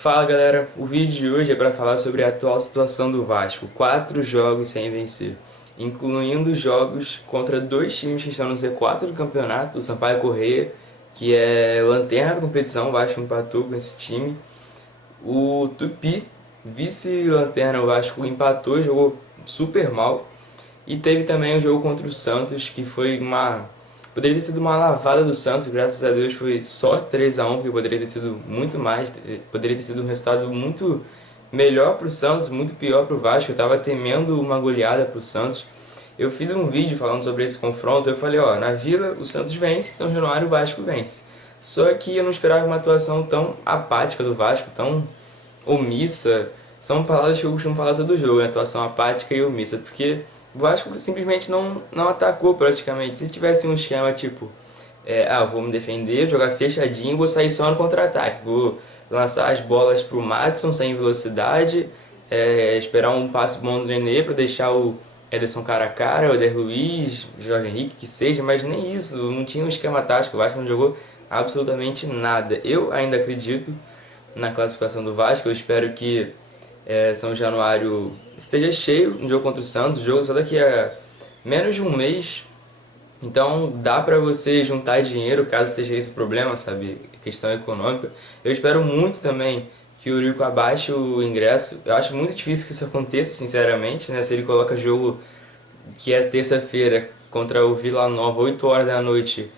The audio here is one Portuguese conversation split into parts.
Fala galera, o vídeo de hoje é para falar sobre a atual situação do Vasco. 4 jogos sem vencer, incluindo jogos contra dois times que estão no Z4 do campeonato, o Sampaio Corrêa, que é lanterna da competição. O Vasco empatou com esse time. O Tupi, vice-lanterna, o Vasco empatou, jogou super mal. E teve também o jogo contra o Santos, que foi uma... Poderia ter sido uma lavada do Santos, graças a Deus foi só 3-1, porque poderia ter sido muito mais, poderia ter sido um resultado muito melhor para o Santos, muito pior para o Vasco. Eu estava temendo uma goleada para o Santos. Eu fiz um vídeo falando sobre esse confronto, eu falei, ó, na Vila o Santos vence, São Januário o Vasco vence. Só que eu não esperava uma atuação tão apática do Vasco, tão omissa. São palavras que eu costumo falar todo jogo, né? Atuação apática e omissa, porque o Vasco simplesmente não atacou praticamente. Se tivesse um esquema tipo, vou me defender, jogar fechadinho, vou sair só no contra-ataque, vou lançar as bolas pro Madison sem velocidade, esperar um passe bom do Nenê para deixar o Ederson cara a cara, o Eder Luiz, Jorge Henrique, que seja, mas nem isso, não tinha um esquema tático. O Vasco não jogou absolutamente nada. Eu ainda acredito na classificação do Vasco, eu espero que São Januário esteja cheio no jogo contra o Santos, o jogo só daqui a menos de um mês. Então dá pra você juntar dinheiro caso seja esse o problema, sabe? Questão econômica. Eu espero muito também que o Eurico abaixe o ingresso. Eu acho muito difícil que isso aconteça, sinceramente, né? Se ele coloca jogo que é terça-feira contra o Vila Nova, 8 horas da noite,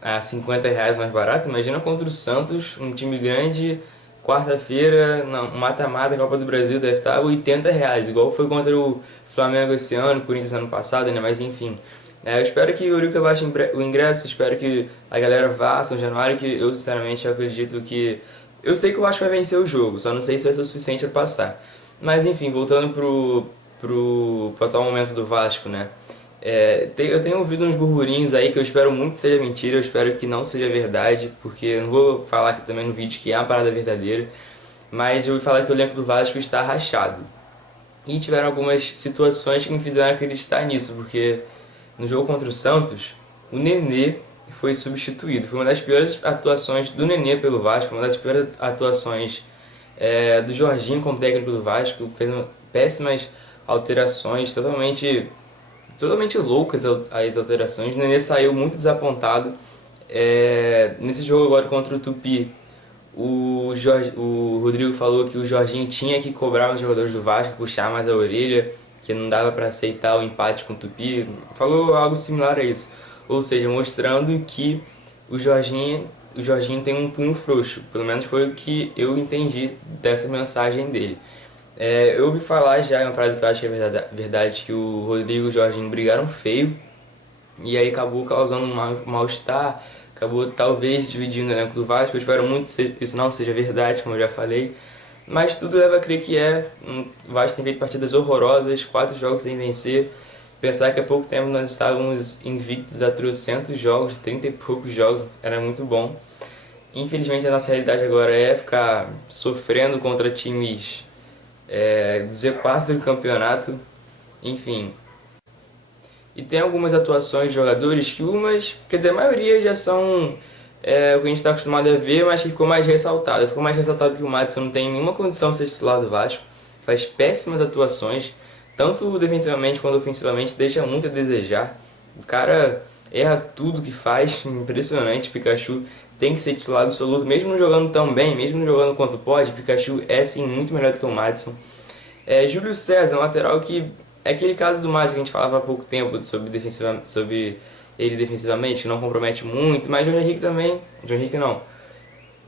a R$ 50 mais barato. Imagina contra o Santos, um time grande, quarta-feira, um mata-mata, Copa do Brasil, deve estar R$ 80, igual foi contra o Flamengo esse ano, o Corinthians ano passado, né? Mas enfim. Eu espero que o Eurico abaixe o ingresso, espero que a galera vá a São Januário, que eu sinceramente acredito que... Eu sei que o Vasco vai vencer o jogo, só não sei se vai ser o suficiente para passar. Mas enfim, voltando pro atual momento do Vasco, né? Eu tenho ouvido uns burburinhos aí que eu espero muito que seja mentira, eu espero que não seja verdade, porque eu não vou falar aqui também no vídeo que é uma parada verdadeira, mas eu ouvi falar que o elenco do Vasco está rachado. E tiveram algumas situações que me fizeram acreditar nisso, porque no jogo contra o Santos, o Nenê foi substituído. Foi uma das piores atuações do Nenê pelo Vasco, uma das piores atuações do Jorginho como técnico do Vasco. Fez péssimas alterações, totalmente loucas as alterações. O Nenê saiu muito desapontado. Nesse jogo agora contra o Tupi, o Rodrigo falou que o Jorginho tinha que cobrar os jogadores do Vasco, puxar mais a orelha, que não dava para aceitar o empate com o Tupi. Falou algo similar a isso. Ou seja, mostrando que o Jorginho tem um punho frouxo. Pelo menos foi o que eu entendi dessa mensagem dele. Eu ouvi falar já, é uma parada que eu acho que é verdade, que o Rodrigo e o Jorginho brigaram feio, e aí acabou causando um mal-estar, acabou talvez dividindo o elenco do Vasco. Eu espero muito que isso não seja verdade, como eu já falei, mas tudo leva a crer que o Vasco tem feito partidas horrorosas, 4 jogos sem vencer. Pensar que há pouco tempo nós estávamos invictos a 300 jogos, 30 e poucos jogos, era muito bom. Infelizmente a nossa realidade agora é ficar sofrendo contra times do Z4 do campeonato, enfim. E tem algumas atuações de jogadores que quer dizer, a maioria já são o que a gente está acostumado a ver, mas que ficou mais ressaltado. Ficou mais ressaltado que o Madison não tem nenhuma condição de ser titular do Vasco, faz péssimas atuações, tanto defensivamente quanto ofensivamente, deixa muito a desejar. O cara erra tudo que faz, impressionante. Pikachu tem que ser titular absoluto, mesmo não jogando tão bem, mesmo não jogando quanto pode. Pikachu é sim muito melhor do que o Madison. Júlio César, um lateral que é aquele caso do Madison que a gente falava há pouco tempo sobre ele defensivamente, que não compromete muito, mas João Henrique também, João Henrique não,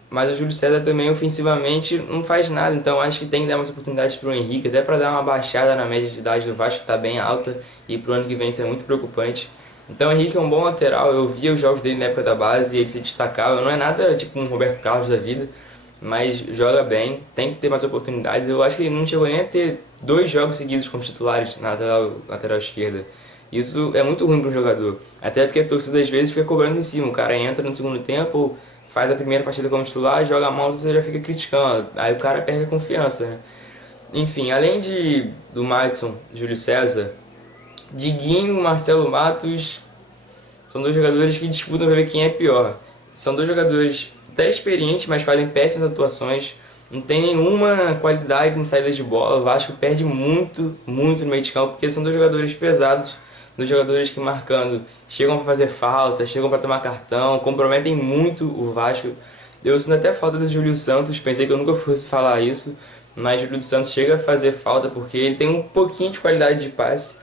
mas o Júlio César também ofensivamente não faz nada. Então acho que tem que dar umas oportunidades para o Henrique, até para dar uma baixada na média de idade do Vasco, que está bem alta, e para o ano que vem isso é muito preocupante. Então o Henrique é um bom lateral, eu via os jogos dele na época da base e ele se destacava. Não é nada tipo um Roberto Carlos da vida, mas joga bem, tem que ter mais oportunidades. Eu acho que ele não chegou nem a ter 2 jogos seguidos como titulares na lateral esquerda. Isso é muito ruim para um jogador, até porque a torcida às vezes fica cobrando em cima. O cara entra no segundo tempo, faz a primeira partida como titular, joga mal, você já fica criticando, aí o cara perde a confiança, né? Enfim, além do Madison, Júlio César, Diguinho, Marcelo Matos, são 2 jogadores que disputam para ver quem é pior. São 2 jogadores até experientes, mas fazem péssimas atuações. Não tem nenhuma qualidade em saídas de bola. O Vasco perde muito, muito no meio de campo, porque são dois jogadores pesados, dois jogadores que marcando chegam para fazer falta, chegam para tomar cartão, comprometem muito o Vasco. Eu sinto até falta do Júlio Santos, pensei que eu nunca fosse falar isso, mas o Júlio Santos chega a fazer falta porque ele tem um pouquinho de qualidade de passe.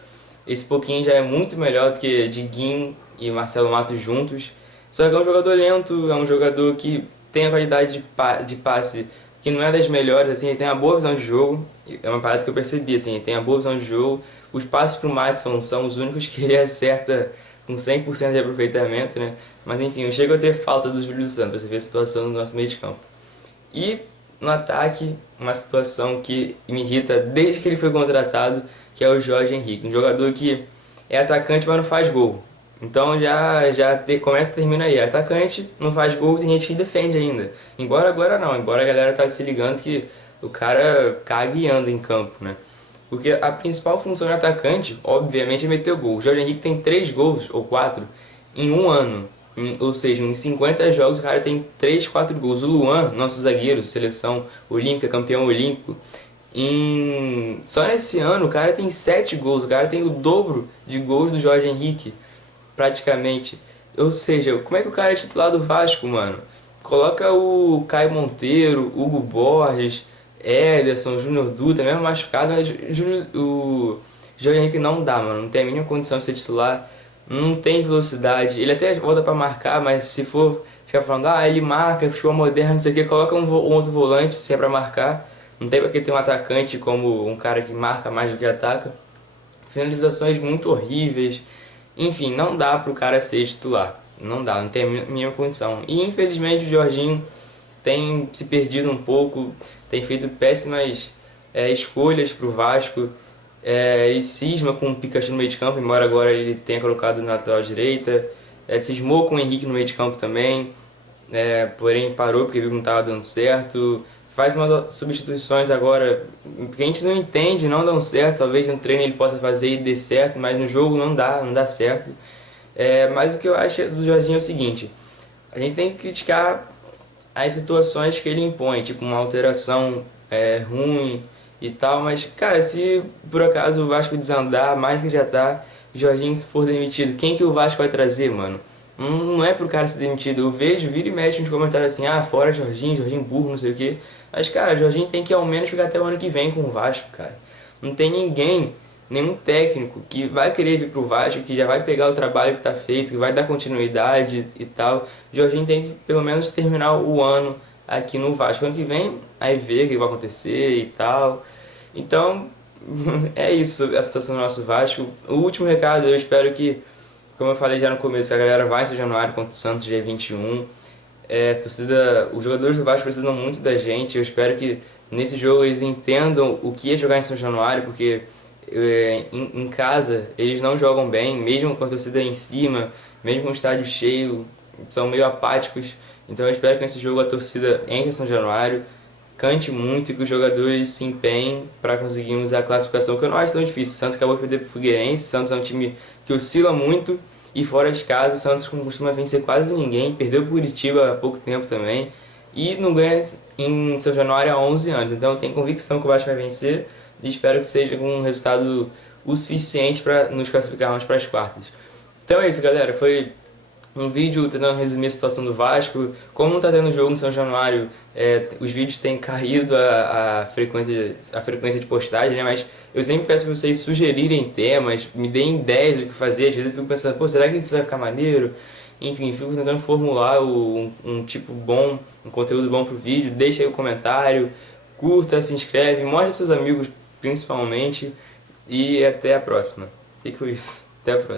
Esse pouquinho já é muito melhor do que Diguinho e Marcelo Matos juntos. Só que é um jogador lento, é um jogador que tem a qualidade de passe que não é das melhores, assim, ele tem uma boa visão de jogo, é uma parada que eu percebi, assim, ele tem uma boa visão de jogo. Os passes pro Maddison são os únicos que ele acerta com 100% de aproveitamento, né? Mas enfim, eu chego a ter falta do Júlio Santos, pra você ver a situação do nosso meio de campo. E no ataque, uma situação que me irrita desde que ele foi contratado, que é o Jorge Henrique, um jogador que é atacante, mas não faz gol. Então começa e termina aí. Atacante, não faz gol, tem gente que defende ainda. Embora agora não, embora a galera tá se ligando que o cara caga e anda em campo, né? Porque a principal função do atacante, obviamente, é meter gol. O Jorge Henrique tem 3 gols, ou 4, em um ano. Ou seja, em 50 jogos o cara tem 3, 4 gols. O Luan, nosso zagueiro, seleção olímpica, campeão olímpico, só nesse ano o cara tem 7 gols. O cara tem o dobro de gols do Jorge Henrique, praticamente. Ou seja, como é que o cara é titular do Vasco, mano? Coloca o Caio Monteiro, Hugo Borges, Ederson, Júnior Dutra, mesmo machucado, mas o Jorge Henrique não dá, mano. Não tem a mínima condição de ser titular, não tem velocidade. Ele até volta pra marcar, mas se for ficar falando, ele marca, futebol moderno, não sei o que, coloca um outro volante se é pra marcar. Não tem pra que ter um atacante como um cara que marca mais do que ataca. Finalizações muito horríveis. Enfim, não dá pro cara ser titular. Não dá, não tem a mínima condição. E infelizmente o Jorginho tem se perdido um pouco, tem feito péssimas escolhas pro Vasco. Ele cisma com o Pikachu no meio de campo, embora agora ele tenha colocado na lateral direita. Cismou com o Henrique no meio de campo também, porém parou porque viu que não estava dando certo. Faz umas substituições agora que a gente não entende, não dão certo. Talvez no treino ele possa fazer e dê certo, mas no jogo não dá certo. Mas o que eu acho do Jorginho é o seguinte: a gente tem que criticar as situações que ele impõe, tipo uma alteração ruim e tal, mas cara, se por acaso o Vasco desandar mais que já tá, o Jorginho se for demitido, quem que o Vasco vai trazer, mano? Não é pro cara ser demitido. Eu vejo, vira e mexe nos comentários assim, fora Jorginho, Jorginho burro, não sei o que. Mas cara, Jorginho tem que ao menos ficar até o ano que vem com o Vasco, cara. Não tem ninguém, nenhum técnico que vai querer vir pro Vasco, que já vai pegar o trabalho que tá feito, que vai dar continuidade e tal. Jorginho tem que pelo menos terminar o ano aqui no Vasco. Ano que vem, aí ver o que vai acontecer e tal. Então, é isso a situação do nosso Vasco. O último recado, eu espero que, como eu falei já no começo, que a galera vai em São Januário contra o Santos dia 21. Os jogadores do Vasco precisam muito da gente. Eu espero que nesse jogo eles entendam o que é jogar em São Januário, porque em casa eles não jogam bem, mesmo com a torcida em cima, mesmo com o estádio cheio, são meio apáticos. Então eu espero que nesse jogo a torcida enche São Januário, cante muito e que os jogadores se empenhem para conseguirmos a classificação, que eu não acho tão difícil. O Santos acabou de perder para o Figueirense, o Santos é um time que oscila muito, e fora de casa o Santos costuma vencer quase ninguém, perdeu o Curitiba há pouco tempo também, e não ganha em São Januário há 11 anos. Então eu tenho convicção que o Vasco vai vencer e espero que seja com um resultado o suficiente para nos classificarmos para as quartas. Então é isso, galera, foi um vídeo tentando resumir a situação do Vasco. Como não está tendo jogo em São Januário, os vídeos têm caído a frequência de postagem, né? Mas eu sempre peço para vocês sugerirem temas, me deem ideias do que fazer. Às vezes eu fico pensando, pô, será que isso vai ficar maneiro? Enfim, fico tentando formular um tipo bom, um conteúdo bom pro vídeo. Deixa aí o comentário, curta, se inscreve, mostra para seus amigos principalmente. E até a próxima. Fica com isso. Até a próxima.